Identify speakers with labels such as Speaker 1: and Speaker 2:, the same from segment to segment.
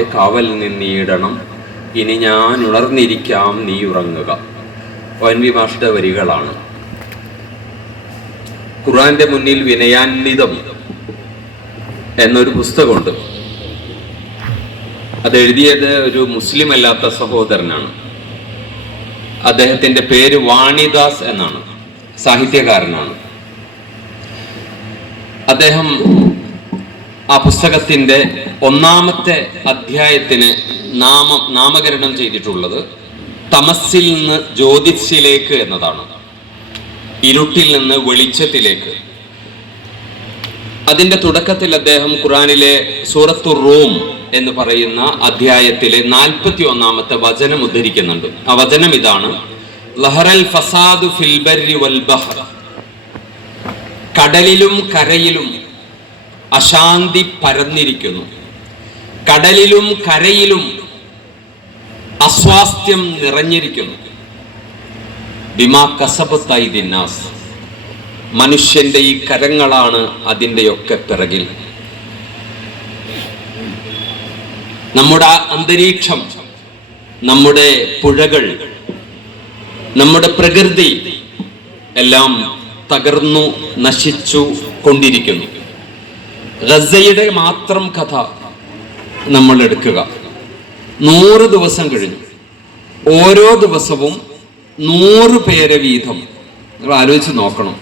Speaker 1: ഉണരാതെ കാവൽ നിന്നീടണം. ഇനി ഞാൻ ഉണർന്നിരിക്കാം നീ ഉറങ്ങുക. ഒൻ വി വരികളാണ്. ഖുറാന്റെ മുന്നിൽ വിനയാന്വിതം എന്നൊരു പുസ്തകമുണ്ട്. അത് എഴുതിയത് ഒരു മുസ്ലിം അല്ലാത്ത സഹോദരനാണ്. അദ്ദേഹത്തിന്റെ പേര് വാണിദാസ് എന്നാണ്. സാഹിത്യകാരനാണ്. അദ്ദേഹം ആ പുസ്തകത്തിന്റെ ഒന്നാമത്തെ അധ്യായത്തിന് നാമ നാമകരണം ചെയ്തിട്ടുള്ളത് തമസിൽ നിന്ന് ജ്യോതിഷിലേക്ക് എന്നതാണ്. ഇരുട്ടിൽ നിന്ന് വെളിച്ചത്തിലേക്ക്. അതിന്റെ തുടക്കത്തിൽ അദ്ദേഹം ഖുറാനിലെ സൂറത്തു റൂം എന്ന് പറയുന്ന അധ്യായത്തിലെ നാൽപ്പത്തി ഒന്നാമത്തെ വചനം ഉദ്ധരിക്കുന്നുണ്ട്. ആ വചനം ഇതാണ് ലഹറൽ ഫസാദു ഫിൽബരി വൽ ബഹർ. കടലിലും കരയിലും അശാന്തി പരന്നിരിക്കുന്നു. കടലിലും കരയിലും അസ്വാസ്ഥ്യം നിറഞ്ഞിരിക്കുന്നു. ബിമാ കസബത്തായി ദിന്നാസ്. മനുഷ്യന്റെ ഈ കരങ്ങളാണ് അതിന്റെയൊക്കെ പിറകിൽ. നമ്മുടെ അന്തരീക്ഷം നമ്മുടെ പുഴകൾ നമ്മുടെ പ്രകൃതി എല്ലാം തകർന്നു നശിച്ചു കൊണ്ടിരിക്കുന്നു. ഗസയുടെ മാത്രം കഥ നമ്മൾ എടുക്കുക നൂറ് ദിവസം കഴിഞ്ഞു. ഓരോ ദിവസവും നൂറ് പേരെ വീതം. നിങ്ങൾ ആലോചിച്ച് നോക്കണം.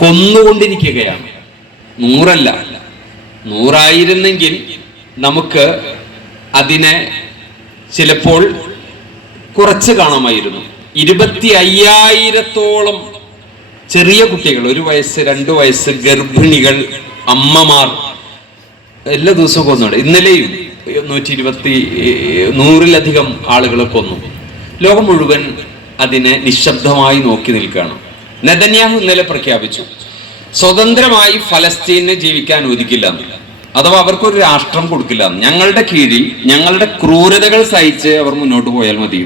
Speaker 1: കൊന്നുകൊണ്ടിരിക്കുകയാണ്. നൂറല്ല. നൂറായിരുന്നെങ്കിൽ നമുക്ക് അതിനെ ചിലപ്പോൾ കുറച്ച് കാണാമായിരുന്നു. ഇരുപത്തി അയ്യായിരത്തോളം ചെറിയ കുട്ടികൾ ഒരു വയസ്സ് രണ്ട് വയസ്സ് ഗർഭിണികൾ അമ്മമാർ എല്ലാ ദിവസവും കൊന്നുണ്ട്. ഇന്നലെയും നൂറ്റി ഇരുപത്തി നൂറിലധികം ആളുകളെ കൊന്നു. ലോകം മുഴുവൻ അതിനെ നിശബ്ദമായി നോക്കി നിൽക്കുകയാണ്. നെതന്യാഹു ഇന്നലെ പ്രഖ്യാപിച്ചു സ്വതന്ത്രമായി ഫലസ്തീനെ ജീവിക്കാൻ ഒരുക്കില്ല. അഥവാ അവർക്കൊരു രാഷ്ട്രം കൊടുക്കില്ല ഞങ്ങളുടെ കീഴിൽ ഞങ്ങളുടെ ക്രൂരതകൾ സഹിച്ച് അവർ മുന്നോട്ട് പോയാൽ മതി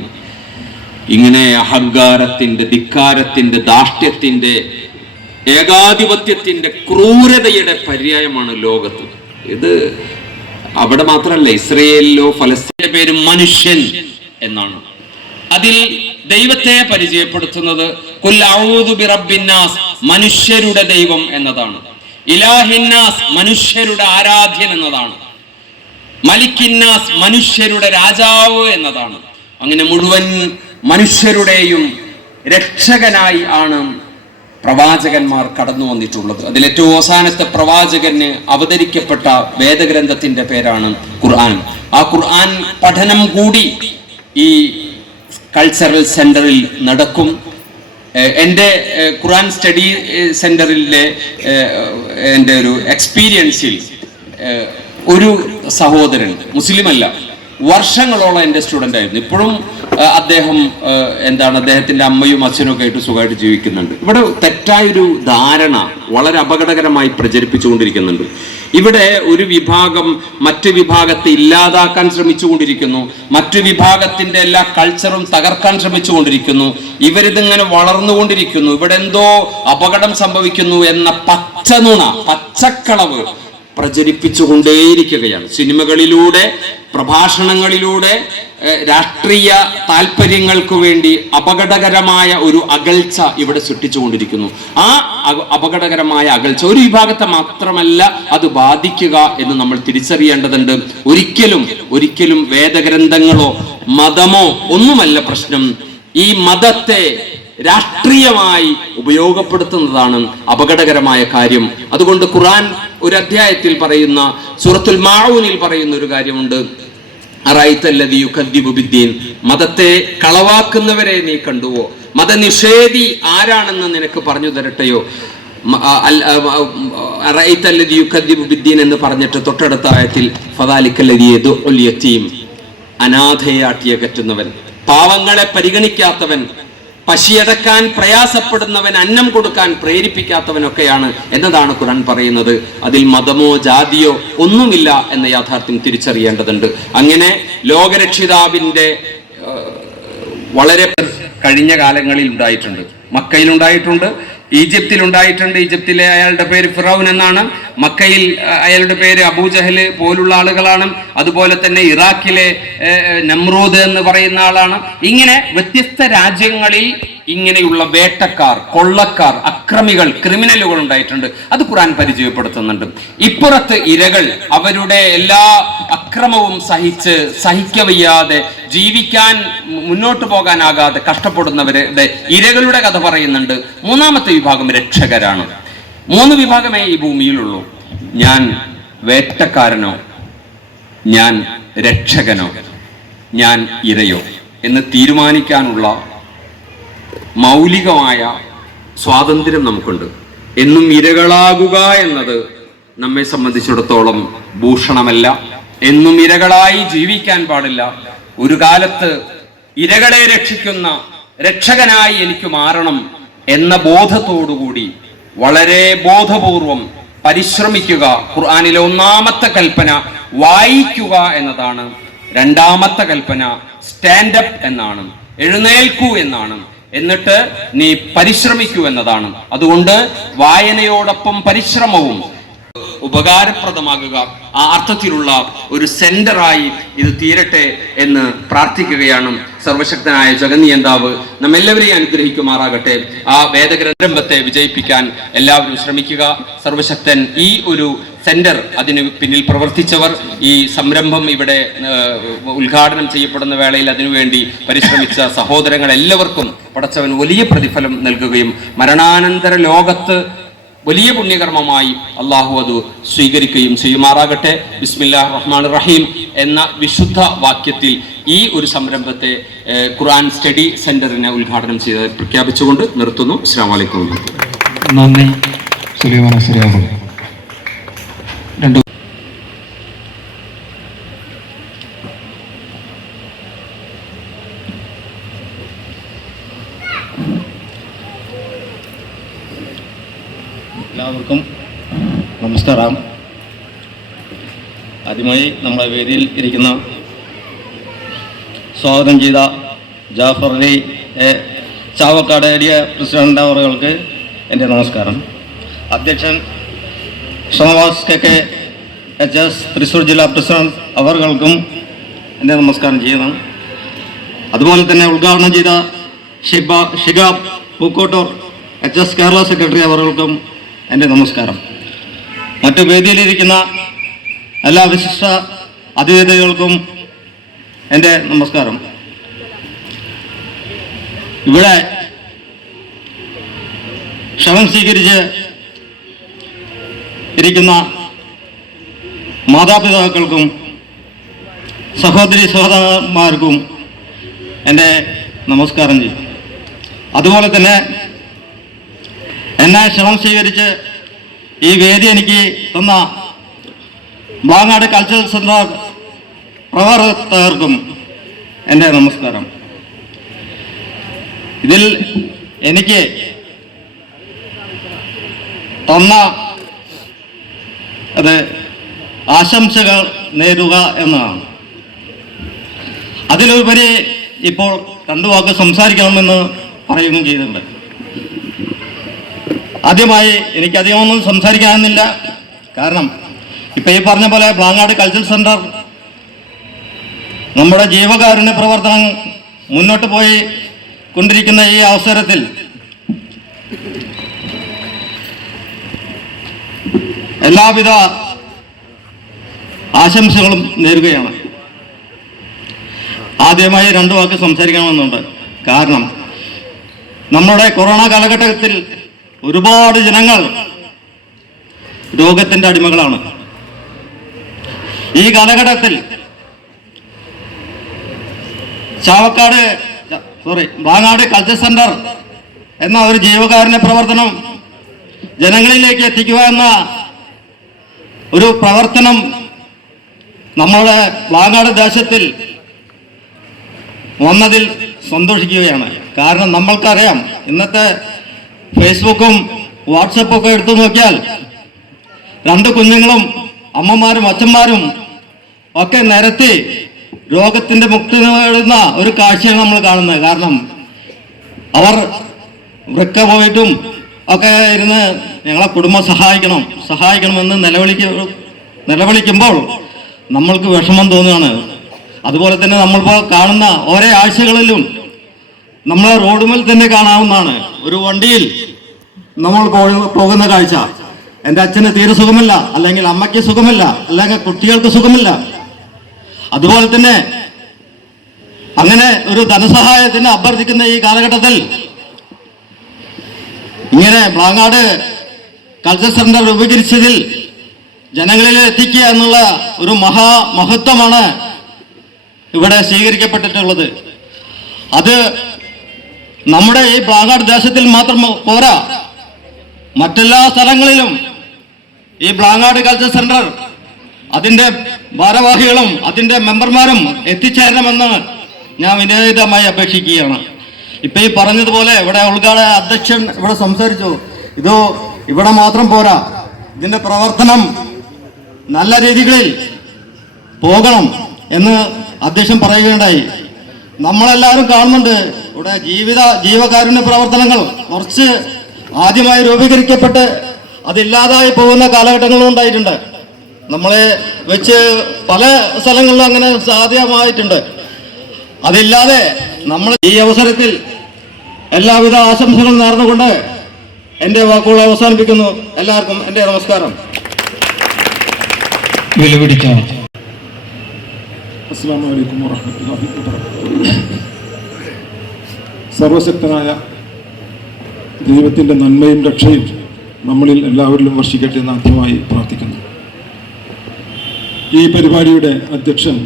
Speaker 1: ഇങ്ങനെ അഹങ്കാരത്തിന്റെ ധിക്കാരത്തിന്റെ ധാഷ്ട്യത്തിന്റെ ഏകാധിപത്യത്തിന്റെ ക്രൂരതയുടെ പര്യായമാണ് ലോകത്ത്. ഇത് അവിടെ മാത്രമല്ല ഇസ്രയേലിലോ ഫലസ്തീന്റെ പേര് മനുഷ്യൻ എന്നാണ്. അതിൽ ദൈവത്തെ പരിചയപ്പെടുത്തുന്നത് മനുഷ്യരുടെ ദൈവം എന്നതാണ്. ഇലാഹിന്നാസ് മനുഷ്യരുടെ ആരാധ്യൻ എന്നതാണ്. മലിക്കിന്നാസ് മനുഷ്യരുടെ രാജാവ് എന്നതാണ്. അങ്ങനെ മുഴുവൻ മനുഷ്യരുടെയും രക്ഷകനായി ആണ് പ്രവാചകന്മാർ കടന്നു വന്നിട്ടുള്ളത്. അതിൽ ഏറ്റവും അവസാനത്തെ പ്രവാചകന് അവതരിക്കപ്പെട്ട വേദഗ്രന്ഥത്തിന്റെ പേരാണ് ഖുർആൻ. ആ ഖുർആൻ പഠനം കൂടി ഈ കൾച്ചറൽ സെന്ററിൽ നടക്കും. എന്റെ ഖുർആൻ സ്റ്റഡി സെന്ററിലെ എന്റെ ഒരു എക്സ്പീരിയൻസിൽ ഒരു സഹോദരൻ മുസ്ലിം അല്ല വർഷങ്ങളോളം എന്റെ സ്റ്റുഡന്റ് ആയിരുന്നു. ഇപ്പോഴും അദ്ദേഹം എന്താണ് അദ്ദേഹത്തിന്റെ അമ്മയും അച്ഛനും ഒക്കെ ആയിട്ട് സുഖമായിട്ട് ജീവിക്കുന്നുണ്ട്. ഇവിടെ തെറ്റായൊരു ധാരണ വളരെ അപകടകരമായി പ്രചരിപ്പിച്ചുകൊണ്ടിരിക്കുന്നുണ്ട്. ഇവിടെ ഒരു വിഭാഗം മറ്റു വിഭാഗത്തെ ഇല്ലാതാക്കാൻ ശ്രമിച്ചുകൊണ്ടിരിക്കുന്നു. മറ്റു വിഭാഗത്തിന്റെ എല്ലാ കൾച്ചറും തകർക്കാൻ ശ്രമിച്ചുകൊണ്ടിരിക്കുന്നു. ഇവരിതിങ്ങനെ വളർന്നുകൊണ്ടിരിക്കുന്നു. ഇവിടെ എന്തോ അപകടം സംഭവിക്കുന്നു എന്ന പച്ചനുണ പച്ചക്കളവ് പ്രചരിപ്പിച്ചുകൊണ്ടേയിരിക്കുകയാണ്. സിനിമകളിലൂടെ പ്രഭാഷണങ്ങളിലൂടെ രാഷ്ട്രീയ താല്പര്യങ്ങൾക്ക് വേണ്ടി അപകടകരമായ ഒരു അകൽച്ച ഇവിടെ സൃഷ്ടിച്ചുകൊണ്ടിരിക്കുന്നു. ആ അപകടകരമായ അകൽച്ച ഒരു വിഭാഗത്തെ മാത്രമല്ല അത് ബാധിക്കുക എന്ന് നമ്മൾ തിരിച്ചറിയേണ്ടതുണ്ട്. ഒരിക്കലും ഒരിക്കലും വേദഗ്രന്ഥങ്ങളോ മതമോ ഒന്നുമല്ല പ്രശ്നം. ഈ മതത്തെ രാഷ്ട്രീയമായി ഉപയോഗപ്പെടുത്തുന്നതാണ് അപകടകരമായ കാര്യം. അതുകൊണ്ട് ഖുറാൻ ഒരു അധ്യായത്തിൽ പറയുന്ന സൂറത്തുൽ മാവൂനിൽ പറയുന്ന ഒരു കാര്യമുണ്ട് മതത്തെ കളവാക്കുന്നവരെ നീ കണ്ടുവോ? മതനിഷേധി ആരാണെന്ന് നിനക്ക് പറഞ്ഞു തരട്ടെയോ? എന്ന് പറഞ്ഞിട്ട് തൊട്ടടുത്ത ആയത്തിൽ അനാഥയെ അട്ടിയകറ്റുന്നവൻ പാവങ്ങളെ പരിഗണിക്കാത്തവൻ. പശിയടക്കാൻ പ്രയാസപ്പെടുന്നവൻ അന്നം കൊടുക്കാൻ പ്രേരിപ്പിക്കാത്തവനൊക്കെയാണ് എന്നതാണ് ഖുർആൻ പറയുന്നത്. അതിൽ മതമോ ജാതിയോ ഒന്നുമില്ല എന്ന യാഥാർത്ഥ്യം തിരിച്ചറിയേണ്ടതുണ്ട്. അങ്ങനെ ലോകരക്ഷിതാവിന്റെ വളരെ കഴിഞ്ഞ കാലങ്ങളിൽ ഉണ്ടായിട്ടുണ്ട്. മക്കയിൽ ഉണ്ടായിട്ടുണ്ട് ഈജിപ്തിൽ ഉണ്ടായിട്ടുണ്ട്. ഈജിപ്തിലെ അയാളുടെ പേര് ഫിറൌൻ എന്നാണ്. മക്കയിൽ അയാളുടെ പേര് അബൂജഹൽ പോലുള്ള ആളുകളാണ്. അതുപോലെ തന്നെ ഇറാഖിലെ നമ്രൂദ് എന്ന് പറയുന്ന ആളാണ്. ഇങ്ങനെ വ്യത്യസ്ത രാജ്യങ്ങളിൽ ഇങ്ങനെയുള്ള വേട്ടക്കാർ കൊള്ളക്കാർ അക്രമികൾ ക്രിമിനലുകൾ ഉണ്ടായിട്ടുണ്ട്. അത് ഖുറാൻ പരിചയപ്പെടുത്തുന്നുണ്ട്. ഇപ്പുറത്ത് ഇരകൾ അവരുടെ എല്ലാ അക്രമവും സഹിച്ച് സഹിക്കവയ്യാതെ ജീവിക്കാൻ മുന്നോട്ട് പോകാനാകാതെ കഷ്ടപ്പെടുന്നവരുടെ ഇരകളുടെ കഥ പറയുന്നുണ്ട്. മൂന്നാമത്തെ വിഭാഗം രക്ഷകരാണ്. മൂന്ന് വിഭാഗമേ ഈ ഭൂമിയിലുള്ളൂ. ഞാൻ വേട്ടക്കാരനോ ഞാൻ രക്ഷകനോ ഞാൻ ഇരയോ എന്ന് തീരുമാനിക്കാനുള്ള മൗലികമായ സ്വാതന്ത്ര്യം നമുക്കുണ്ട്. എന്നും ഇരകളാകുക എന്നത് നമ്മെ സംബന്ധിച്ചിടത്തോളം ഭൂഷണമല്ല. എന്നും ഇരകളായി ജീവിക്കാൻ പാടില്ല. ഒരു കാലത്ത് ഇരകളെ രക്ഷിക്കുന്ന രക്ഷകനായി എനിക്ക് മാറണം എന്ന ബോധത്തോടുകൂടി വളരെ ബോധപൂർവം പരിശ്രമിക്കുക ഖുർആാനിലെ ഒന്നാമത്തെ കൽപ്പന വായിക്കുക എന്നതാണ്. രണ്ടാമത്തെ കൽപ്പന സ്റ്റാൻഡപ്പ് എന്നാണ്. എഴുന്നേൽക്കൂ എന്നാണ്. എന്നിട്ട് നീ പരിശ്രമിക്കൂ എന്നതാണ്. അതുകൊണ്ട് വായനയോടൊപ്പം പരിശ്രമവും ഉപകാരപ്രദമാകുക. ആ അർത്ഥത്തിലുള്ള ഒരു സെന്ററായി ഇത് തീരട്ടെ എന്ന് പ്രാർത്ഥിക്കുകയാണ് സർവശക്തനായ ജഗന്നിയന്താവ് നമ്മെല്ലാവരെയും അനുഗ്രഹിക്കുമാറാകട്ടെ. ആ വേദഗ്രന്ഥരംഭത്തെ വിജയിപ്പിക്കാൻ എല്ലാവരും ശ്രമിക്കുക. സർവശക്തൻ ഈ ഒരു സെന്റർ അതിന് പിന്നിൽ പ്രവർത്തിച്ചവർ ഈ സംരംഭം ഇവിടെ ഉദ്ഘാടനം ചെയ്യപ്പെടുന്ന വേളയിൽ അതിനുവേണ്ടി പരിശ്രമിച്ച സഹോദരങ്ങൾ എല്ലാവർക്കും പടച്ചവൻ വലിയ പ്രതിഫലം നൽകുകയും മരണാനന്തര ലോകത്ത് വലിയ പുണ്യകർമ്മമായി അള്ളാഹു അത് സ്വീകരിക്കുകയും ചെയ്യുമാറാകട്ടെ. ബിസ്മില്ലാ റഹ്മാൻ റഹീം എന്ന വിശുദ്ധ വാക്യത്തിൽ ഈ ഒരു സംരംഭത്തെ ഖുർആൻ സ്റ്റഡി സെന്ററിനെ ഉദ്ഘാടനം ചെയ്ത് പ്രഖ്യാപിച്ചുകൊണ്ട് നിർത്തുന്നു. അസ്സാം വലൈക്കും
Speaker 2: നന്ദി. സുലൈമാൻ അസരിയാഹു രണ്ട്
Speaker 3: എല്ലാവർക്കും നമസ്കാരം നമ്മളെ വേദിയിൽ ഇരിക്കുന്ന സ്വാഗതം ചെയ്ത ജാഫർ അലി ചാവക്കാട് ഏരിയ പ്രസിഡന്റ് അവർക്ക് എന്റെ നമസ്കാരം. അധ്യക്ഷൻ Shanavas K K H S Thrissur ജില്ലാ പ്രസിഡന്റ് അവർകൾക്കും എന്റെ നമസ്കാരം ചെയ്യുന്നു. അതുപോലെ തന്നെ ഉദ്ഘാടനം ചെയ്ത Shiba Shihab Pookkottur H S Kerala secretary അവർക്കും എന്റെ നമസ്കാരം. മറ്റു വേദിയിലിരിക്കുന്ന എല്ലാ വിശിഷ്ട അതിഥികൾക്കും എന്റെ നമസ്കാരം. ഇവിടെ ക്ഷമം സ്വീകരിച്ച് ഇരിക്കുന്ന മാതാപിതാക്കൾക്കും സഹോദരി സഹോദരന്മാർക്കും എന്റെ നമസ്കാരം ചെയ്യും. അതുപോലെ തന്നെ എന്നെ ക്ഷണം സ്വീകരിച്ച് ഈ വേദി എനിക്ക് തന്ന മാങ്ങാട് കൾച്ചറൽ സെന്റർ പ്രവർത്തകർക്കും എന്റെ നമസ്കാരം. ഇതിൽ എനിക്ക് തന്ന അത് ആശംസകൾ നേരുക എന്നതാണ്. അതിലുപരി ഇപ്പോൾ രണ്ടു വാക്ക് സംസാരിക്കണമെന്ന് പറയുകയും ചെയ്തിട്ടുണ്ട്. ആദ്യമായി എനിക്ക് അധികമൊന്നും സംസാരിക്കാനില്ല. കാരണം ഇപ്പൊ ഈ പറഞ്ഞ പോലെ ബ്ലാങ്ങാട് കൾച്ചറൽ സെന്റർ നമ്മുടെ ജീവകാരുണ്യ പ്രവർത്തനം മുന്നോട്ട് പോയി കൊണ്ടിരിക്കുന്ന ഈ അവസരത്തിൽ എല്ലാവിധ ആശംസകളും നേരുകയാണ്. ആദ്യമായി രണ്ടു വാക്ക് സംസാരിക്കണമെന്നുണ്ട്. കാരണം നമ്മുടെ കൊറോണ കാലഘട്ടത്തിൽ ഒരുപാട് ജനങ്ങൾ രോഗത്തിന്റെ അടിമകളാണ്. ഈ കാലഘട്ടത്തിൽ ചാവക്കാട് സോറി വാങ്ങാട് കൾച്ചർ സെന്റർ എന്ന ഒരു ജീവകാരുണ്യ പ്രവർത്തനം ജനങ്ങളിലേക്ക് എത്തിക്കുക എന്ന ഒരു പ്രവർത്തനം നമ്മുടെ വാങ്ങാട് ദേശത്തിൽ വന്നതിൽ സന്തോഷിക്കുകയാണ്. കാരണം നമ്മൾക്കറിയാം ഇന്നത്തെ ഫേസ്ബുക്കും വാട്സപ്പും ഒക്കെ എടുത്തു നോക്കിയാൽ രണ്ട് കുഞ്ഞുങ്ങളും അമ്മമാരും അച്ഛന്മാരും ഒക്കെ നിരത്തി രോഗത്തിന്റെ മുക്തി നേടുന്ന ഒരു കാഴ്ചയാണ് നമ്മൾ കാണുന്നത്. കാരണം അവർ വൃക്ക പോയിട്ടും ഒക്കെ ഇരുന്ന് ഞങ്ങളെ കുടുംബം സഹായിക്കണം സഹായിക്കണമെന്ന് നിലവിളിക്ക നിലവിളിക്കുമ്പോൾ നമ്മൾക്ക് വിഷമം തോന്നുകയാണ്. അതുപോലെ തന്നെ നമ്മളിപ്പോൾ കാണുന്ന ഓരോ ആഴ്ചകളിലും നമ്മളെ റോഡുമേൽ തന്നെ കാണാവുന്നതാണ്. ഒരു വണ്ടിയിൽ നമ്മൾ പോകുന്ന കാഴ്ച. എന്റെ അച്ഛന് തീരെ സുഖമില്ല അല്ലെങ്കിൽ അമ്മയ്ക്ക് സുഖമല്ല അല്ലെങ്കിൽ കുട്ടികൾക്ക് സുഖമില്ല. അതുപോലെ തന്നെ അങ്ങനെ ഒരു ധനസഹായത്തിന് അഭ്യർത്ഥിക്കുന്ന ഈ കാലഘട്ടത്തിൽ ഇങ്ങനെ ബ്ലാങ്ങാട് കൾച്ചർ സെന്റർ രൂപീകരിച്ചതിൽ ജനങ്ങളിൽ എത്തിക്കുക എന്നുള്ള ഒരു മഹാ മഹത്വമാണ് ഇവിടെ സ്വീകരിക്കപ്പെട്ടിട്ടുള്ളത്. അത് നമ്മുടെ ഈ ബ്ലാങ്ങാട് ദേശത്തിൽ മാത്രം പോരാ. മറ്റെല്ലാ സ്ഥലങ്ങളിലും ഈ ബ്ലാങ്ങാട് കൾച്ചർ സെന്റർ അതിന്റെ ഭാരവാഹികളും അതിന്റെ മെമ്പർമാരും എത്തിച്ചേരണമെന്ന് ഞാൻ വിനീതമായി അപേക്ഷിക്കുകയാണ്. ഇപ്പൊ ഈ പറഞ്ഞതുപോലെ ഇവിടെ ഉൾഗാട അധ്യക്ഷൻ ഇവിടെ സംസാരിച്ചു. ഇത് ഇവിടെ മാത്രം പോരാ. ഇതിന്റെ പ്രവർത്തനം നല്ല രീതികളിൽ പോകണം എന്ന് അധ്യക്ഷൻ പറയുകയുണ്ടായി. നമ്മളെല്ലാവരും കാണുന്നുണ്ട് ഇവിടെ ജീവിത ജീവകാരുണ്യ പ്രവർത്തനങ്ങൾ കുറച്ച് ആദ്യമായി രൂപീകരിക്കപ്പെട്ട് അതില്ലാതായി പോകുന്ന കാലഘട്ടങ്ങളും ഉണ്ടായിട്ടുണ്ട്. നമ്മളെ വെച്ച് പല സ്ഥലങ്ങളിലും അങ്ങനെ സാധ്യമായിട്ടുണ്ട്. അതില്ലാതെ നമ്മൾ ഈ അവസരത്തിൽ എല്ലാവിധ ആശംസകളും നേർന്നുകൊണ്ട് എന്റെ വാക്കുകൾ അവസാനിപ്പിക്കുന്നു. എല്ലാവർക്കും എന്റെ നമസ്കാരം.
Speaker 2: വിലപിടിച്ച
Speaker 4: സർവശക്തനായ ദൈവത്തിന്റെ നന്മയും രക്ഷയും നമ്മളിൽ എല്ലാവരിലും വർഷിക്കട്ടെ എന്ന് ആദ്യമായി പ്രാർത്ഥിക്കുന്നു. ഈ പരിപാടിയുടെ അധ്യക്ഷൻ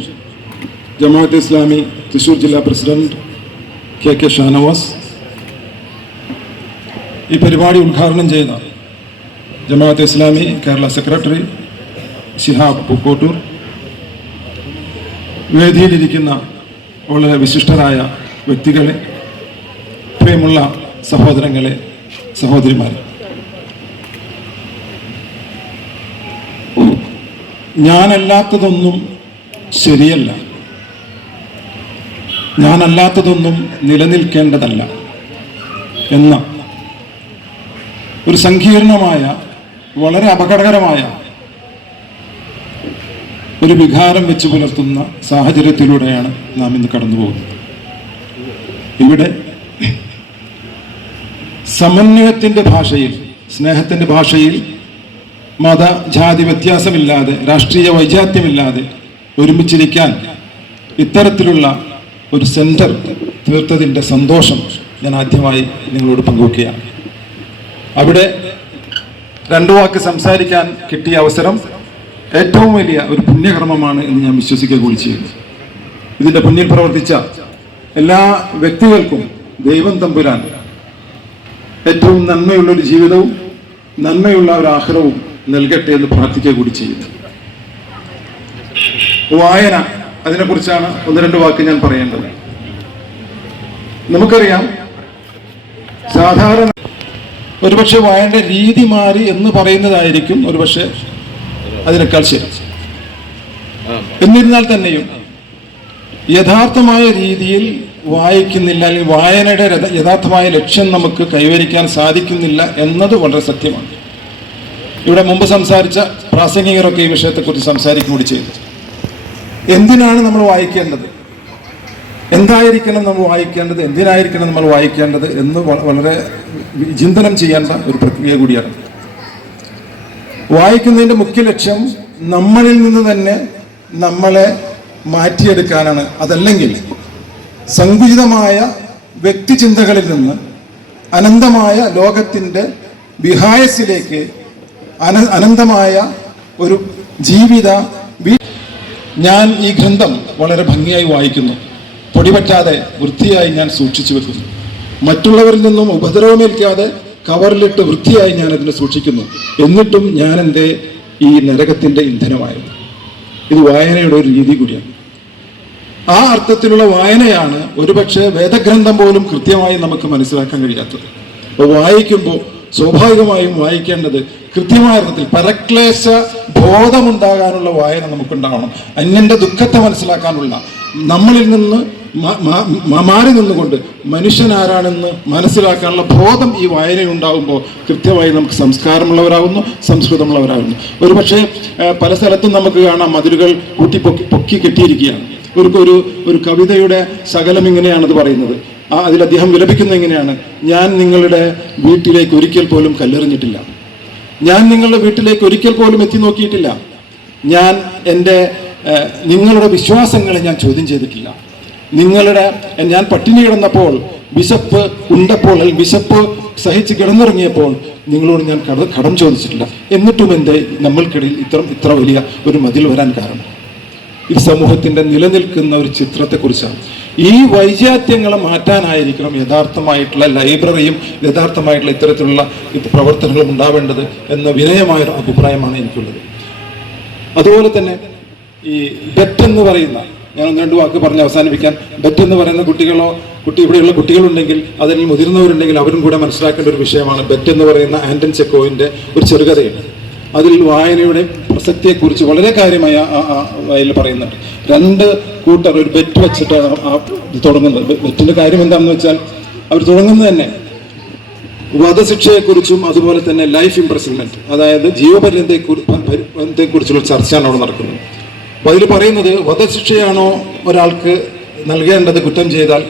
Speaker 4: ജമാഅത്ത് ഇസ്ലാമി തൃശൂർ ജില്ലാ പ്രസിഡന്റ് കെ കെ ഷാനവാസ്. ഈ പരിപാടി ഉദ്ഘാടനം ചെയ്ത ജമാഅത്ത് ഇസ്ലാമി കേരള സെക്രട്ടറി ശിഹാബ് പൂക്കോട്ടൂർ. വേദിയിലിരിക്കുന്ന വളരെ വിശിഷ്ടരായ വ്യക്തികളെ പ്രിയമുള്ള സഹോദരങ്ങളെ സഹോദരിമാരെ ഞാനല്ലാത്തതൊന്നും ശരിയല്ല. ഞാനല്ലാത്തതൊന്നും നിലനിൽക്കേണ്ടതല്ല എന്ന ഒരു സങ്കീർണമായ വളരെ അപകടകരമായ ഒരു വികാരം വെച്ച് പുലർത്തുന്ന സാഹചര്യത്തിലൂടെയാണ് നാം ഇന്ന് കടന്നു പോകുന്നത്. ഇവിടെ സമന്വയത്തിന്റെ ഭാഷയിൽ സ്നേഹത്തിന്റെ ഭാഷയിൽ മത ജാതി വ്യത്യാസമില്ലാതെ രാഷ്ട്രീയ വൈജാത്യമില്ലാതെ ഒരുമിച്ചിരിക്കാൻ ഇത്തരത്തിലുള്ള ഒരു സെന്റർ തീർത്തതിന്റെ സന്തോഷം ഞാൻ ആദ്യമായി നിങ്ങളോട് പങ്കുവെക്കുകയാണ്. അവിടെ രണ്ടു വാക്ക് സംസാരിക്കാൻ കിട്ടിയ അവസരം ഏറ്റവും വലിയ ഒരു പുണ്യകർമ്മമാണ് എന്ന് ഞാൻ വിശ്വസിക്കുക കൂടി ചെയ്യുന്നു. ഇതിന്റെ പിന്നിൽ പ്രവർത്തിച്ച എല്ലാ വ്യക്തികൾക്കും ദൈവം തമ്പുരാൻ ഏറ്റവും നന്മയുള്ള ഒരു ജീവിതവും നന്മയുള്ള ഒരു ആഹ്റവും നൽകട്ടെ എന്ന് പ്രാർത്ഥിക്കുക കൂടി ചെയ്യുന്നു. വായന അതിനെക്കുറിച്ചാണ് ഒന്ന് രണ്ട് വാക്ക് ഞാൻ പറയേണ്ടത്. നമുക്കറിയാം സാധാരണ ഒരുപക്ഷെ വായനയുടെ രീതി മാറി എന്ന് പറയുന്നതായിരിക്കും ഒരുപക്ഷെ അതിനേക്കാൾ ശരി. എന്നിരുന്നാൽ തന്നെയും യഥാർത്ഥമായ രീതിയിൽ വായിക്കുന്നില്ല അല്ലെങ്കിൽ വായനയുടെ യഥാർത്ഥമായ ലക്ഷ്യം നമുക്ക് കൈവരിക്കാൻ സാധിക്കുന്നില്ല എന്നത് വളരെ സത്യമാണ്. ഇവിടെ മുമ്പ് സംസാരിച്ച പ്രാസംഗികരൊക്കെ ഈ വിഷയത്തെക്കുറിച്ച് സംസാരിക്കും കൂടി ചെയ്തു. എന്തിനാണ് നമ്മൾ വായിക്കേണ്ടത്? എന്തായിരിക്കണം നമ്മൾ വായിക്കേണ്ടത്? എന്തിനായിരിക്കണം നമ്മൾ വായിക്കേണ്ടത് എന്ന് വളരെ ചിന്തനം ചെയ്യേണ്ട ഒരു പ്രക്രിയ കൂടിയാണ്. വായിക്കുന്നതിന്റെ മുഖ്യ ലക്ഷ്യം നമ്മളിൽ നിന്ന് തന്നെ നമ്മളെ മാറ്റിയെടുക്കാനാണ്. അതല്ലെങ്കിൽ സങ്കുചിതമായ വ്യക്തിചിന്തകളിൽ നിന്ന് അനന്തമായ ലോകത്തിന്റെ വിഹായസിലേക്ക് അന അനന്തമായ ഒരു ജീവിത ഞാൻ ഈ ഗ്രന്ഥം വളരെ ഭംഗിയായി വായിക്കുന്നു. പൊടിപറ്റാതെ വൃത്തിയായി ഞാൻ സൂക്ഷിച്ചു വെക്കുന്നു. മറ്റുള്ളവരിൽ നിന്നും ഉപദ്രവമേൽക്കാതെ കവറിലിട്ട് വൃത്തിയായി ഞാൻ അതിനെ സൂക്ഷിക്കുന്നു. എന്നിട്ടും ഞാൻ എന്റെ ഈ നരകത്തിന്റെ ഇന്ധനമായത്? ഇത് വായനയുടെ ഒരു രീതി കൂടിയാണ്. ആ അർത്ഥത്തിലുള്ള വായനയാണ് ഒരുപക്ഷെ വേദഗ്രന്ഥം പോലും കൃത്യമായി നമുക്ക് മനസ്സിലാക്കാൻ കഴിയാത്തത്. അപ്പോൾ വായിക്കുമ്പോൾ സ്വാഭാവികമായും വായിക്കേണ്ടത് കൃത്യമായ അർത്ഥത്തിൽ പരക്ലേശ ബോധമുണ്ടാകാനുള്ള വായന നമുക്കുണ്ടാവണം. അന്യന്റെ ദുഃഖത്തെ മനസ്സിലാക്കാനുള്ള. നമ്മളിൽ നിന്ന് മാറി നിന്നുകൊണ്ട് മനുഷ്യനാരാണെന്ന് മനസ്സിലാക്കാനുള്ള ബോധം ഈ വായനയുണ്ടാകുമ്പോൾ കൃത്യമായി നമുക്ക് സംസ്കാരമുള്ളവരാകുന്നു സംസ്കൃതമുള്ളവരാകുന്നു. ഒരു പക്ഷേ പല സ്ഥലത്തും നമുക്ക് കാണാം മതിലുകൾ കൂട്ടി പൊക്കി പൊക്കി കെട്ടിയിരിക്കുകയാണ്. ഒരു ഒരു കവിതയുടെ ശകലം ഇങ്ങനെയാണത് പറയുന്നത്. ആ അതിൽ അദ്ദേഹം വിലപിക്കുന്നത് എങ്ങനെയാണ്? ഞാൻ നിങ്ങളുടെ വീട്ടിലേക്ക് ഒരിക്കൽ പോലും കല്ലെറിഞ്ഞിട്ടില്ല. ഞാൻ നിങ്ങളുടെ വീട്ടിലേക്ക് ഒരിക്കൽ പോലും എത്തി നോക്കിയിട്ടില്ല. ഞാൻ എന്റെ നിങ്ങളുടെ വിശ്വാസങ്ങളെ ഞാൻ ചോദ്യം ചെയ്തിട്ടില്ല. നിങ്ങളുടെ ഞാൻ പട്ടിണി കിടന്നപ്പോൾ വിശപ്പ് ഉണ്ടപ്പോൾ അല്ലെങ്കിൽ വിശപ്പ് സഹിച്ച് കിടന്നിറങ്ങിയപ്പോൾ നിങ്ങളോട് ഞാൻ കട കടം ചോദിച്ചിട്ടില്ല. എന്നിട്ടും എന്റെ നമ്മൾക്കിടയിൽ ഇത്ര ഇത്ര വലിയ ഒരു മതിൽ വരാൻ കാരണം. ഇത് സമൂഹത്തിന്റെ നിലനിൽക്കുന്ന ഒരു ചിത്രത്തെക്കുറിച്ചാണ്. ഈ വൈജാത്യങ്ങളെ മാറ്റാനായിരിക്കണം യഥാർത്ഥമായിട്ടുള്ള ലൈബ്രറിയും യഥാർത്ഥമായിട്ടുള്ള ഇത്തരത്തിലുള്ള ഇത് പ്രവർത്തനങ്ങളും ഉണ്ടാവേണ്ടത് എന്ന വിനയമായൊരു അഭിപ്രായമാണ് എനിക്കുള്ളത്. അതുപോലെ തന്നെ ഈ ബെറ്റ് എന്ന് പറയുന്ന ഞാൻ ഒന്ന് രണ്ട് വാക്ക് പറഞ്ഞ് അവസാനിപ്പിക്കാൻ ബെറ്റ് എന്ന് പറയുന്ന കുട്ടികളോ കുട്ടി ഇവിടെയുള്ള കുട്ടികളുണ്ടെങ്കിൽ അതിൽ മുതിർന്നവരുണ്ടെങ്കിൽ അവരും കൂടെ മനസ്സിലാക്കേണ്ട ഒരു വിഷയമാണ് ബെറ്റ് എന്ന് പറയുന്ന ആൻഡൻ ചെക്കോവിന്റെ ഒരു ചെറുകഥയുണ്ട് അതിൽ വായനയുടെ പ്രസക്തിയെക്കുറിച്ച് വളരെ കാര്യമായ അതിൽ പറയുന്നുണ്ട്. രണ്ട് കൂട്ടർ ഒരു ബെറ്റ് വെച്ചിട്ട് തുടങ്ങുന്നത്. ബെറ്റിന്റെ കാര്യം എന്താണെന്ന് വെച്ചാൽ അവർ തുടങ്ങുന്നത് തന്നെ വധശിക്ഷയെക്കുറിച്ചും അതുപോലെ തന്നെ ലൈഫ് ഇംപ്രസൺമെന്റ് അതായത് ജീവപര്യന്തത്തെ കുറിച്ചുള്ള ചർച്ചയാണ് അവിടെ നടക്കുന്നത്. അപ്പോൾ അതിൽ പറയുന്നത് വധശിക്ഷയാണോ ഒരാൾക്ക് നൽകേണ്ടത് കുറ്റം ചെയ്താൽ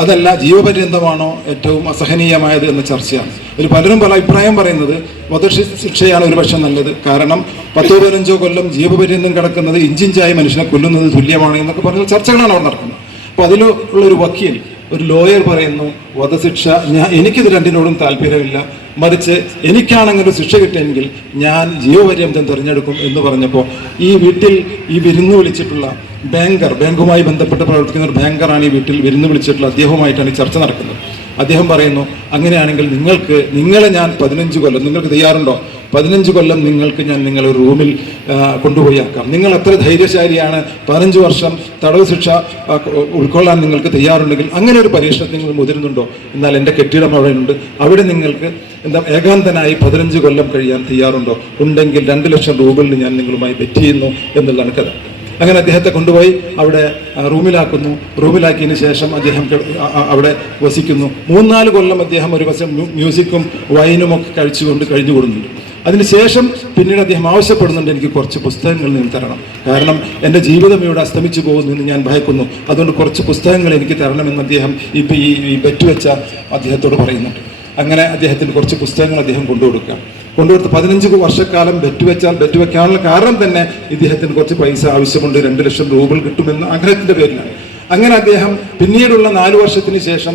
Speaker 4: അതല്ല ജീവപര്യന്തമാണോ ഏറ്റവും അസഹനീയമായത് എന്ന ചർച്ചയാണ്. ഒരു പലരും പല അഭിപ്രായം പറയുന്നത് വധശിക്ഷയാണ് ഒരുപക്ഷെ നല്ലത്. കാരണം പത്തോ പതിനഞ്ചോ കൊല്ലം ജീവപര്യന്തം കിടക്കുന്നത് ഇഞ്ചിഞ്ചായി മനുഷ്യനെ കൊല്ലുന്നത് തുല്യമാണ് എന്നൊക്കെ പറഞ്ഞ ചർച്ചകളാണ് അവിടെ നടക്കുന്നത്. അപ്പൊ അതിലുള്ള ഒരു വക്കീൽ ഒരു ലോയർ പറയുന്നു വധശിക്ഷ ഞാൻ എനിക്കിത് രണ്ടിനോടും താല്പര്യമില്ല. മറിച്ച് എനിക്കാണെങ്കിൽ ഒരു ശിക്ഷ കിട്ടിയെങ്കിൽ ഞാൻ ജീവപര്യന്തം തിരഞ്ഞെടുക്കും എന്ന് പറഞ്ഞപ്പോൾ ഈ വീട്ടിൽ ഈ വിരുന്ന് വിളിച്ചിട്ടുള്ള ബാങ്കർ ബാങ്കുമായി ബന്ധപ്പെട്ട് പ്രവർത്തിക്കുന്ന ഒരു ബാങ്കറാണ് ഈ വീട്ടിൽ വിരുന്ന് വിളിച്ചിട്ടുള്ള അദ്ദേഹവുമായിട്ടാണ് ചർച്ച നടക്കുന്നത്. അദ്ദേഹം പറയുന്നു അങ്ങനെയാണെങ്കിൽ നിങ്ങൾക്ക് നിങ്ങളെ ഞാൻ പതിനഞ്ച് കൊല്ലം നിങ്ങൾക്ക് തയ്യാറുണ്ടോ? പതിനഞ്ച് കൊല്ലം നിങ്ങൾക്ക് ഞാൻ നിങ്ങളെ റൂമിൽ കൊണ്ടുപോയി ആക്കാം നിങ്ങൾ അത്ര ധൈര്യശാലിയാണ്. പതിനഞ്ച് വർഷം തടവ് ശിക്ഷ ഉൾക്കൊള്ളാൻ നിങ്ങൾക്ക് തയ്യാറുണ്ടെങ്കിൽ അങ്ങനെ ഒരു പരീക്ഷണത്തിൽ നിങ്ങൾ മുതിരുന്നുണ്ടോ? എന്നാൽ എന്റെ കെട്ടിടം അവിടെ ഉണ്ട്. അവിടെ നിങ്ങൾക്ക് എന്താ ഏകാന്തനായി പതിനഞ്ച് കൊല്ലം കഴിയാൻ തയ്യാറുണ്ടോ? ഉണ്ടെങ്കിൽ രണ്ട് ലക്ഷം രൂപയിൽ ഞാൻ നിങ്ങളുമായി ബെറ്റ് ചെയ്യുന്നു എന്നുള്ളതാണ് കഥ. അങ്ങനെ അദ്ദേഹത്തെ കൊണ്ടുപോയി അവിടെ റൂമിലാക്കുന്നു. റൂമിലാക്കിയതിന് ശേഷം അദ്ദേഹം അവിടെ വസിക്കുന്നു. മൂന്നാൽ കൊല്ലം അദ്ദേഹം ഒരു വശം മ്യൂസിക്കും വൈനും ഒക്കെ കഴിച്ചുകൊണ്ട് കഴിഞ്ഞു അതിനുശേഷം പിന്നീട് അദ്ദേഹം ആവശ്യപ്പെടുന്നുണ്ട് എനിക്ക് കുറച്ച് പുസ്തകങ്ങൾ നിങ്ങൾ തരണം. കാരണം എന്റെ ജീവിതം ഇവിടെ അസ്തമിച്ചു പോകുന്നു എന്ന് ഞാൻ ഭയക്കുന്നു. അതുകൊണ്ട് കുറച്ച് പുസ്തകങ്ങൾ എനിക്ക് തരണമെന്ന് അദ്ദേഹം ഇപ്പം ഈ ബെറ്റുവെച്ച അദ്ദേഹത്തോട് പറയുന്നുണ്ട്. അങ്ങനെ അദ്ദേഹത്തിന് കുറച്ച് പുസ്തകങ്ങൾ അദ്ദേഹം കൊണ്ടുകൊടുക്കുക. കൊണ്ടുകൊടുത്ത് പതിനഞ്ച് വർഷക്കാലം വെച്ചാൽ ബെറ്റ് വെക്കാനുള്ള കാരണം തന്നെ ഇദ്ദേഹത്തിന് കുറച്ച് പൈസ ആവശ്യമുണ്ട്. രണ്ട് ലക്ഷം രൂപ കിട്ടുമെന്ന് ആഗ്രഹത്തിന്റെ പേരിലാണ്. അങ്ങനെ അദ്ദേഹം പിന്നീടുള്ള നാല് വർഷത്തിന് ശേഷം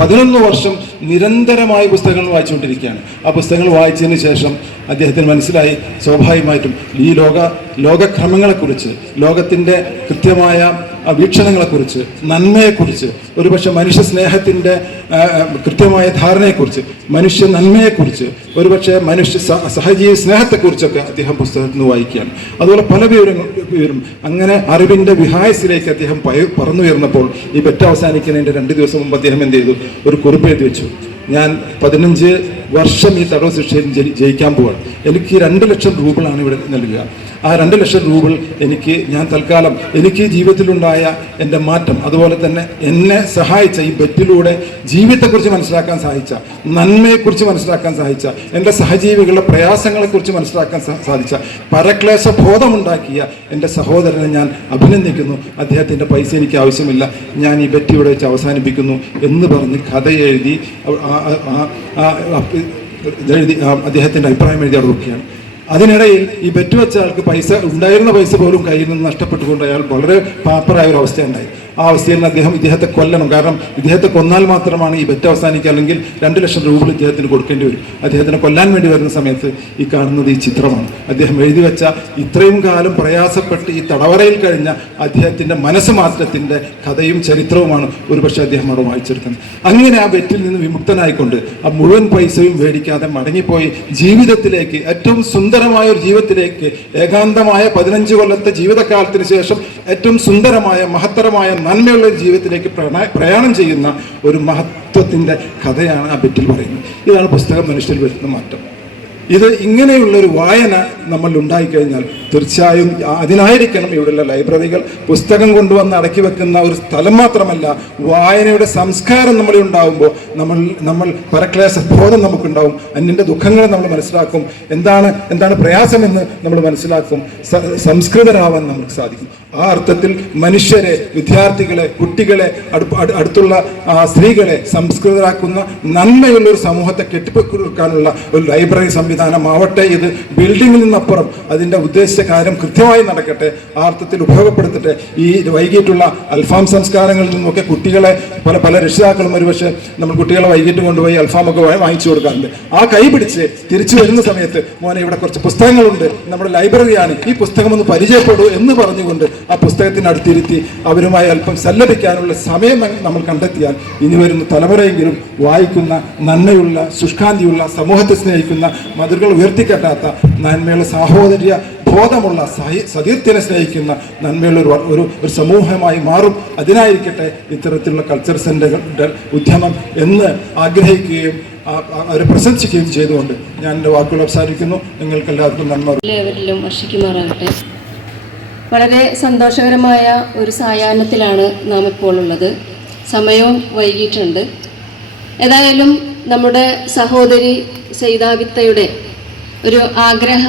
Speaker 4: പതിനൊന്ന് വർഷം നിരന്തരമായി പുസ്തകങ്ങൾ വായിച്ചുകൊണ്ടിരിക്കുകയാണ്. ആ പുസ്തകങ്ങൾ വായിച്ചതിന് ശേഷം അദ്ദേഹത്തിന് മനസ്സിലായി സ്വാഭാവികമായിട്ടും ഈ ലോക ലോകക്രമങ്ങളെക്കുറിച്ച് ലോകത്തിന്റെ കൃത്യമായ വീക്ഷണങ്ങളെക്കുറിച്ച് നന്മയെക്കുറിച്ച് ഒരുപക്ഷെ മനുഷ്യ സ്നേഹത്തിന്റെ കൃത്യമായ ധാരണയെക്കുറിച്ച് മനുഷ്യ നന്മയെക്കുറിച്ച് ഒരുപക്ഷെ മനുഷ്യ സഹജീവി സ്നേഹത്തെക്കുറിച്ചൊക്കെ അദ്ദേഹം പുസ്തകത്തിൽ നിന്ന് വായിക്കുകയാണ്. അതുപോലെ പല വിവരങ്ങൾ വിവരം അങ്ങനെ അറിവിന്റെ വിഹായസിലേക്ക് അദ്ദേഹം പറന്നുയർന്നപ്പോൾ ഈ പെറ്റ അവസാനിക്കുന്നതിന്റെ രണ്ട് ദിവസം മുമ്പ് അദ്ദേഹം എന്ത് ചെയ്തു? ഒരു കുറിപ്പ് എഴുതി വെച്ചു. ഞാൻ പതിനഞ്ച് വർഷം ഈ തടവ് ശിക്ഷയിൽ ജയി- ജയിക്കാൻ പോവാണ്. എനിക്ക് രണ്ട് ലക്ഷം രൂപകളാണ് ഇവിടെ നൽകുക. ആ രണ്ട് ലക്ഷം രൂപ എനിക്ക് ഞാൻ തൽക്കാലം എനിക്ക് ജീവിതത്തിലുണ്ടായ എന്റെ മാറ്റം അതുപോലെ തന്നെ എന്നെ സഹായിച്ച ഈ ബെറ്റിലൂടെ ജീവിതത്തെക്കുറിച്ച് മനസ്സിലാക്കാൻ സഹായിച്ച നന്മയെക്കുറിച്ച് മനസ്സിലാക്കാൻ സഹായിച്ച എന്റെ സഹജീവികളുടെ പ്രയാസങ്ങളെക്കുറിച്ച് മനസ്സിലാക്കാൻ സാധിച്ച പരക്ലേശ ബോധമുണ്ടാക്കിയ എന്റെ സഹോദരനെ ഞാൻ അഭിനന്ദിക്കുന്നു. അദ്ദേഹത്തിന്റെ പൈസ എനിക്ക് ആവശ്യമില്ല. ഞാൻ ഈ ബെറ്റ് ഇവിടെ വെച്ച് അവസാനിപ്പിക്കുന്നു എന്ന് പറഞ്ഞ് കഥ എഴുതി അദ്ദേഹത്തിന്റെ അഭിപ്രായം എഴുതി അവിടെ വെക്കുകയാണ്. അതിനിടയിൽ ഈ ബെറ്റ് വെച്ച ആൾക്ക് പൈസ ഉണ്ടായിരുന്ന പൈസ പോലും കയ്യിൽ നിന്ന് നഷ്ടപ്പെട്ടുകൊണ്ട് അയാൾ വളരെ പാപ്പറായ ഒരു അവസ്ഥയുണ്ടായി. ആ അവസ്ഥയിൽ അദ്ദേഹം ഇദ്ദേഹത്തെ കൊല്ലണം. കാരണം ഇദ്ദേഹത്തെ കൊന്നാൽ മാത്രമാണ് ഈ ബെറ്റ് അവസാനിക്കുക. അല്ലെങ്കിൽ രണ്ട് ലക്ഷം രൂപ ഇദ്ദേഹത്തിന് കൊടുക്കേണ്ടി വരും. അദ്ദേഹത്തിനെ കൊല്ലാൻ വേണ്ടി വരുന്ന സമയത്ത് ഈ കാണുന്നത് ഈ ചിത്രമാണ്. അദ്ദേഹം എഴുതി വെച്ച ഇത്രയും കാലം പ്രയാസപ്പെട്ട് ഈ തടവറയിൽ കഴിഞ്ഞ അദ്ദേഹത്തിന്റെ മനസ്സ് മാറ്റത്തിന്റെ കഥയും ചരിത്രവുമാണ് ഒരുപക്ഷെ അദ്ദേഹം അവിടെ വായിച്ചെടുക്കുന്നത് അങ്ങനെ ആ ബെറ്റിൽ നിന്ന് വിമുക്തനായിക്കൊണ്ട് ആ മുഴുവൻ പൈസയും മേടിക്കാതെ മടങ്ങിപ്പോയി ജീവിതത്തിലേക്ക് ഏറ്റവും സുന്ദരമായ ഒരു ജീവിതത്തിലേക്ക് ഏകാന്തമായ പതിനഞ്ച് കൊല്ലത്തെ ജീവിതകാലത്തിന് ശേഷം ഏറ്റവും സുന്ദരമായ മഹത്തരമായ നന്മയുള്ള ജീവിതത്തിലേക്ക് പ്രയാണം ചെയ്യുന്ന ഒരു മഹത്വത്തിന്റെ കഥയാണ് ആ ബെറ്റിൽ പറയുന്നത്. ഇതാണ് പുസ്തകം മനുഷ്യരിൽ വരുന്ന മാറ്റം. ഇത് ഇങ്ങനെയുള്ളൊരു വായന നമ്മൾ ഉണ്ടായിക്കഴിഞ്ഞാൽ തീർച്ചയായും അതിനായിരിക്കണം ഇവിടെയുള്ള ലൈബ്രറികൾ പുസ്തകം കൊണ്ടുവന്ന് അടക്കി വെക്കുന്ന ഒരു സ്ഥലം മാത്രമല്ല വായനയുടെ സംസ്കാരം നമ്മളിൽ ഉണ്ടാകുമ്പോൾ നമ്മൾ നമ്മൾ പരക്ലേശ ബോധം നമുക്കുണ്ടാവും. അന്യന്റെ ദുഃഖങ്ങൾ നമ്മൾ മനസ്സിലാക്കും. എന്താണ് എന്താണ് പ്രയാസമെന്ന് നമ്മൾ മനസ്സിലാക്കും. സംസ്കൃതരാവാൻ നമുക്ക് സാധിക്കും. ആ അർത്ഥത്തിൽ മനുഷ്യരെ വിദ്യാർത്ഥികളെ കുട്ടികളെ അടുത്തുള്ള സ്ത്രീകളെ സംസ്കൃതരാക്കുന്ന നന്മയുള്ള ഒരു സമൂഹത്തെ കെട്ടിപ്പടുക്കാനുള്ള ഒരു ലൈബ്രറി സംവിധാനമാവട്ടെ ഇത് ബിൽഡിങ്ങിൽ നിന്നപ്പുറം അതിന്റെ ഉദ്ദേശിച്ച കാര്യം കൃത്യമായി നടക്കട്ടെ. ആ അർത്ഥത്തിൽ ഉപയോഗപ്പെടുത്തട്ടെ. ഈ വൈകിട്ടുള്ള അൽഫാം സംസ്കാരങ്ങളിൽ നിന്നൊക്കെ കുട്ടികളെ പല പല രക്ഷിതാക്കളും ഒരുപക്ഷെ നമ്മൾ കുട്ടികളെ വൈകിട്ട് കൊണ്ടുപോയി അൽഫാമൊക്കെ വാങ്ങിച്ചു കൊടുക്കാറുണ്ട്. ആ കൈ പിടിച്ച് തിരിച്ചു വരുന്ന സമയത്ത് മോനെ ഇവിടെ കുറച്ച് പുസ്തകങ്ങളുണ്ട്. നമ്മുടെ ലൈബ്രറിയാണ്. ഈ പുസ്തകം ഒന്ന് പരിചയപ്പെടൂ എന്ന് പറഞ്ഞുകൊണ്ട് ആ പുസ്തകത്തിനടുത്തിരുത്തി അവരുമായി അല്പം സല്ലപിക്കാനുള്ള സമയം നമ്മൾ കണ്ടെത്തിയാൽ ഇനി വരുന്ന തലമുറയെങ്കിലും വായിക്കുന്ന നന്മയുള്ള ശുഷ്കാന്തിയുള്ള സമൂഹത്തെ സ്നേഹിക്കുന്ന മധുരകൾ ഉയർത്തിക്കെട്ടാത്ത നന്മയുള്ള സാഹോദര്യ ബോധമുള്ള സഹി സതീർത്ഥ്യനെ സ്നേഹിക്കുന്ന നന്മയുള്ള ഒരു ഒരു ഒരു സമൂഹമായി മാറും. അതിനായിരിക്കട്ടെ ഇത്തരത്തിലുള്ള കൾച്ചർ സെന്ററുകളുടെ ഉദ്യമം എന്ന് ആഗ്രഹിക്കുകയും അവരെ പ്രശംസിക്കുകയും ചെയ്തുകൊണ്ട് ഞാൻ എന്റെ വാക്കുകൾ അവസാനിക്കുന്നു നിങ്ങൾക്ക് എല്ലാവർക്കും നന്മ
Speaker 5: എല്ലാവരിലും വളരെ സന്തോഷകരമായ ഒരു സായാഹ്നത്തിലാണ് നാം ഇപ്പോൾ ഉള്ളത്. സമയവും വൈകിട്ടുണ്ട് ഏതായാലും നമ്മുടെ സഹോദരി സൈതാവിത്തയുടെ ഒരു ആഗ്രഹ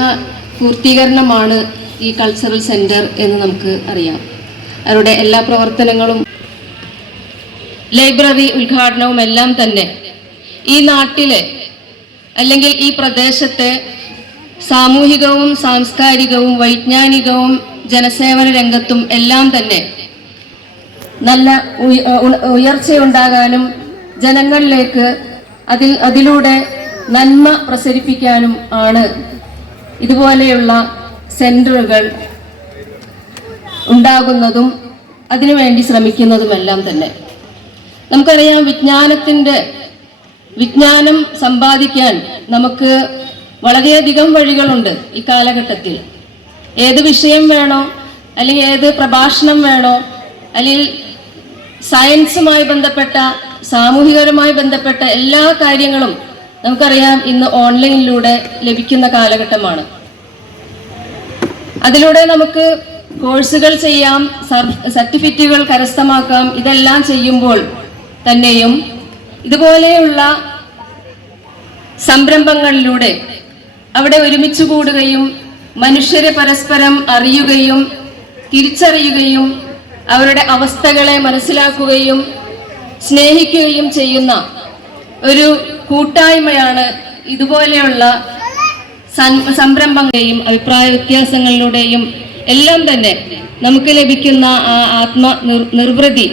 Speaker 5: പൂർത്തീകരണമാണ് ഈ കൾച്ചറൽ സെന്റർ എന്ന് നമുക്ക് അറിയാം. അവരുടെ എല്ലാ പ്രവർത്തനങ്ങളും ലൈബ്രറി ഉദ്ഘാടനവും എല്ലാം തന്നെ ഈ നാട്ടിലെ അല്ലെങ്കിൽ ഈ പ്രദേശത്തെ സാമൂഹികവും സാംസ്കാരികവും വൈജ്ഞാനികവും ജനസേവന രംഗത്തും എല്ലാം തന്നെ നല്ല ഉയർച്ചയുണ്ടാകാനും ജനങ്ങളിലേക്ക് അതിൽ അതിലൂടെ നന്മ പ്രസരിപ്പിക്കാനും ആണ് ഇതുപോലെയുള്ള സെന്ററുകൾ ഉണ്ടാകുന്നതും അതിനുവേണ്ടി ശ്രമിക്കുന്നതുമെല്ലാം തന്നെ. നമുക്കറിയാം വിജ്ഞാനത്തിന്റെ വിജ്ഞാനം സമ്പാദിക്കാൻ നമുക്ക് വളരെയധികം വഴികളുണ്ട് ഈ കാലഘട്ടത്തിൽ. ഏത് വിഷയം വേണോ അല്ലെങ്കിൽ ഏത് പ്രഭാഷണം വേണോ അല്ലെങ്കിൽ സയൻസുമായി ബന്ധപ്പെട്ട സാമൂഹികപരമായി ബന്ധപ്പെട്ട എല്ലാ കാര്യങ്ങളും നമുക്കറിയാം ഇന്ന് ഓൺലൈനിലൂടെ ലഭിക്കുന്ന കാലഘട്ടമാണ്. അതിലൂടെ നമുക്ക് കോഴ്സുകൾ ചെയ്യാം സർട്ടിഫിക്കറ്റുകൾ കരസ്ഥമാക്കാം ഇതെല്ലാം ചെയ്യുമ്പോൾ തന്നെയും ഇതുപോലെയുള്ള സംരംഭങ്ങളിലൂടെ അവിടെ ഒരുമിച്ച് കൂടുകയും മനുഷ്യരെ പരസ്പരം അറിയുകയും തിരിച്ചറിയുകയും അവരുടെ അവസ്ഥകളെ മനസ്സിലാക്കുകയും സ്നേഹിക്കുകയും ചെയ്യുന്ന ഒരു കൂട്ടായ്മയാണ് ഇതുപോലെയുള്ള സംരംഭങ്ങളെയും അഭിപ്രായ വ്യത്യാസങ്ങളിലൂടെയും എല്ലാം തന്നെ നമുക്ക് ലഭിക്കുന്ന ആ ആത്മ നിർ- നിർവൃതി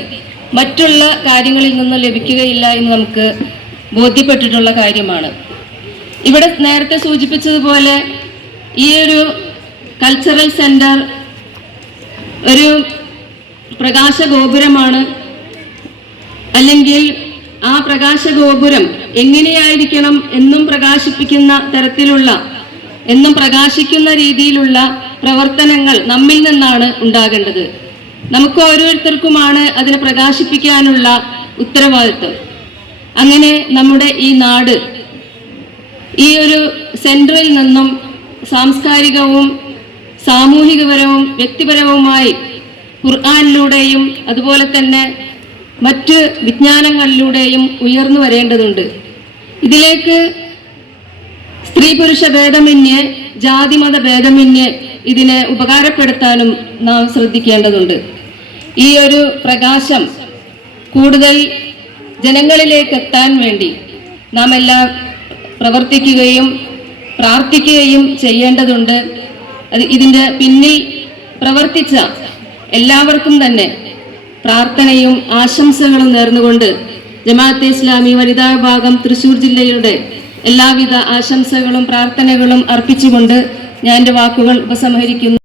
Speaker 5: മറ്റുള്ള കാര്യങ്ങളിൽ നിന്ന് ലഭിക്കുകയില്ല എന്ന് നമുക്ക് ബോധ്യപ്പെട്ടിട്ടുള്ള കാര്യമാണ്. ഇവിടെ നേരത്തെ സൂചിപ്പിച്ചതുപോലെ ഈ ഒരു കൾച്ചറൽ സെന്റർ ഒരു പ്രകാശ ഗോപുരമാണ് അല്ലെങ്കിൽ ആ പ്രകാശഗോപുരം എങ്ങനെയായിരിക്കണം എന്നും പ്രകാശിപ്പിക്കുന്ന തരത്തിലുള്ള എന്നും പ്രകാശിക്കുന്ന രീതിയിലുള്ള പ്രവർത്തനങ്ങൾ നമ്മിൽ നിന്നാണ് ഉണ്ടാകേണ്ടത്. നമുക്ക് ഓരോരുത്തർക്കുമാണ് അതിനെ പ്രകാശിപ്പിക്കാനുള്ള ഉത്തരവാദിത്വം. അങ്ങനെ നമ്മുടെ ഈ നാട് ഈ ഒരു സെന്ററിൽ നിന്നും സാംസ്കാരികവും സാമൂഹികപരവും വ്യക്തിപരവുമായി ഖുർആാനിലൂടെയും അതുപോലെ തന്നെ മറ്റ് വിജ്ഞാനങ്ങളിലൂടെയും ഉയർന്നു വരേണ്ടതുണ്ട്. ഇതിലേക്ക് സ്ത്രീ പുരുഷ ഭേദമന്യേ ജാതിമത ഭേദമന്യേ ഇതിനെ ഉപകാരപ്പെടുത്താനും നാം ശ്രദ്ധിക്കേണ്ടതുണ്ട്. ഈ ഒരു പ്രകാശം കൂടുതൽ ജനങ്ങളിലേക്ക് എത്താൻ വേണ്ടി നാം എല്ലാം പ്രവർത്തിക്കുകയും പ്രാർത്ഥിക്കുകയും ചെയ്യേണ്ടതുണ്ട്. അത് ഇതിന്റെ പിന്നിൽ പ്രവർത്തിച്ച എല്ലാവർക്കും തന്നെ പ്രാർത്ഥനയും ആശംസകളും നേർന്നുകൊണ്ട് ജമാഅത്തെ ഇസ്ലാമി വനിതാ വിഭാഗം തൃശൂർ ജില്ലയുടെ എല്ലാവിധ ആശംസകളും പ്രാർത്ഥനകളും അർപ്പിച്ചുകൊണ്ട് ഞാൻ എന്റെ വാക്കുകൾ ഉപസംഹരിക്കുന്നു.